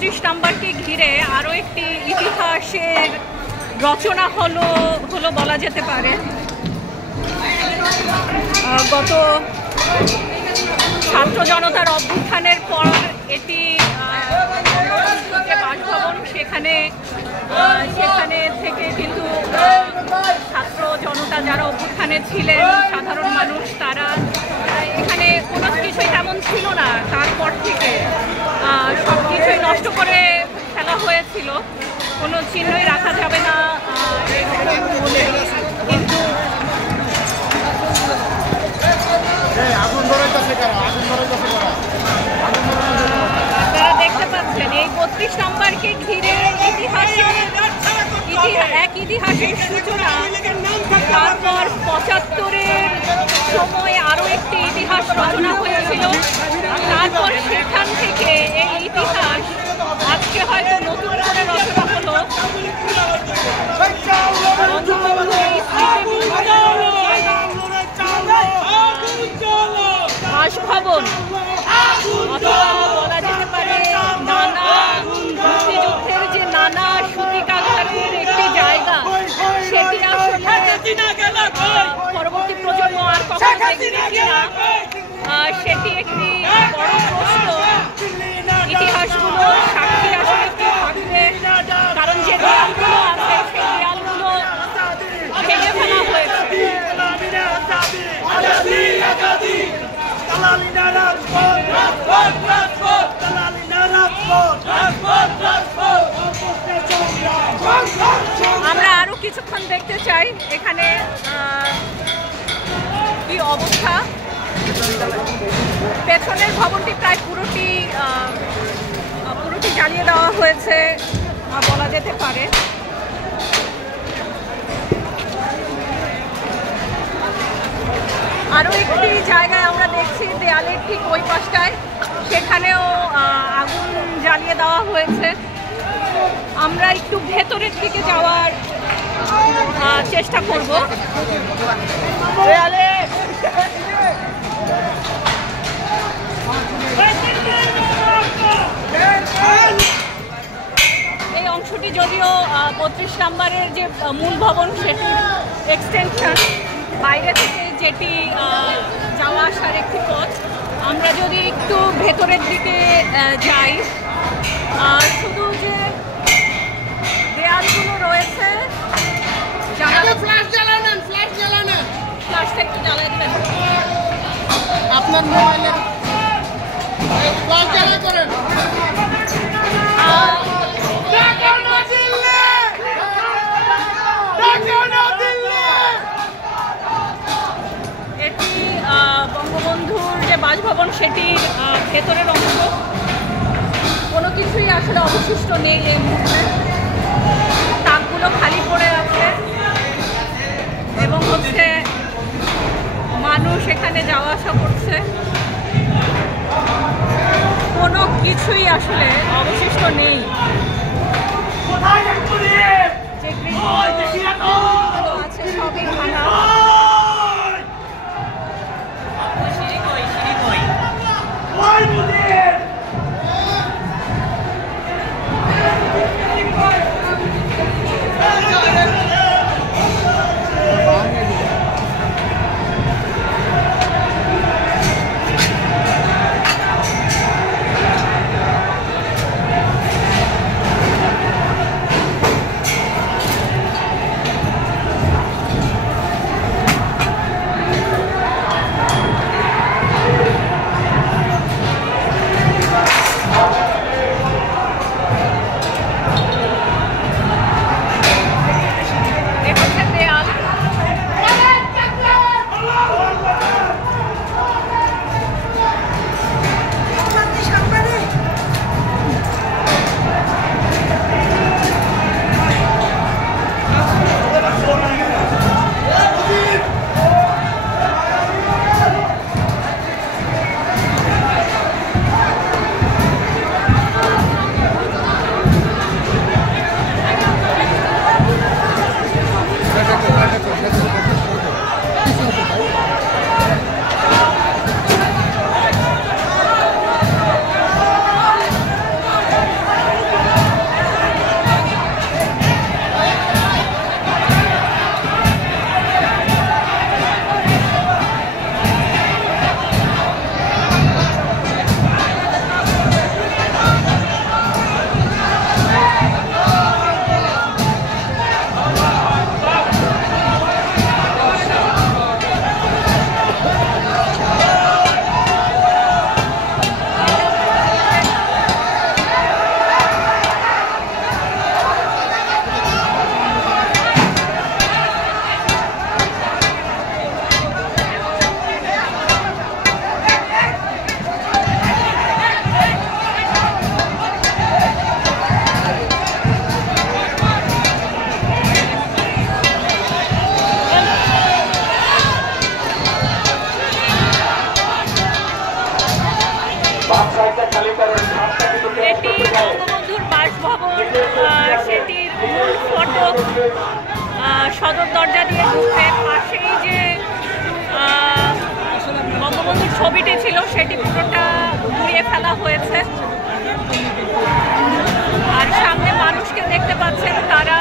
32 নম্বরকে ঘিরে আরও একটি ইতিহাসের রচনা হলো বলা যেতে পারে। গত ছাত্র জনতার অভ্যুত্থানের পর এটি যে বাসভবন সেখানে থেকে কিন্তু ছাত্র জনতা যারা অভ্যুত্থানে ছিলেন, সাধারণ মানুষ, তারা এখানে কোনো কিছুই তেমন ছিল না। তারপর থেকে সব কিছুই নষ্ট করে ফেলা হয়েছিল, কোনো চিহ্নই রাখা যাবে না বলে। কিন্তু আপনারা দেখতে পাচ্ছেন এই 32 নম্বরকে ঘিরে ইতিহাসের সূচনা। তারপর 75-এর সময় আরও একটি ইতিহাস রচনা হয়েছিল। তারপর সেখান থেকে এই ইতিহাস আজকে হয়তো নতুন করে রচনা হলো। বাসভবন অথবা বলা যেতে পারে নানা মুক্তিযুদ্ধের যে নানা সূতিকাগারের একটি জায়গা, সেটি আসলে পরবর্তী প্রজন্ম আর কখনো দেখবে কিনা সেটি একটি বড় প্রশ্ন। ইতিহাসগুলো সাক্ষী আসলে কি থাকবে? কারণ যে দেয়ালগুলো আছে সেই দেয়ালগুলো ভেঙে ফেলা হয়েছে। আমরা আরো কিছুক্ষণ দেখতে চাই এখানে কি অবস্থা। পেছনের ভবনটি প্রায় পুরোটি জ্বালিয়ে দেওয়া হয়েছে বলা যেতে পারে। আরও একটি জায়গায় আমরা দেখছি দেয়ালের ঠিক ওই পাশটায়, সেখানেও আগুন জ্বালিয়ে দেওয়া হয়েছে। আমরা একটু ভেতরের দিকে যাওয়ার চেষ্টা করব। এই অংশটি যদিও 32 নম্বরের যে মূল ভবন সেটির এক্সটেনশন, বাইরে থেকে যেটি যাওয়া আসার একটি পথ। আমরা যদি একটু ভেতরের দিকে যাই, শুধু যে দেয়ালগুলো রয়েছে, ফ্ল্যাশটা একটু জ্বালিয়ে দেবেন আপনার মোবাইলে ফ্ল্যাশ জ্বালা করেন। এটি বঙ্গবন্ধুর যে বাসভবন সেটির ভেতরের অংশ। কোনো কিছুই আসলে অবশিষ্ট নেই এই মুহূর্তে। তাকগুলো খালি পড়ে আছে এবং হচ্ছে মানুষ এখানে যাওয়া আসা করছে। কোনো কিছুই আসলে অবশিষ্ট নেই। যে গৃহগুলো আছে সবই ভাঙা। সেটি পুরোটা ঘুরিয়ে ফেলা হয়েছে। আর সামনে মানুষকে দেখতে পাচ্ছেন, তারা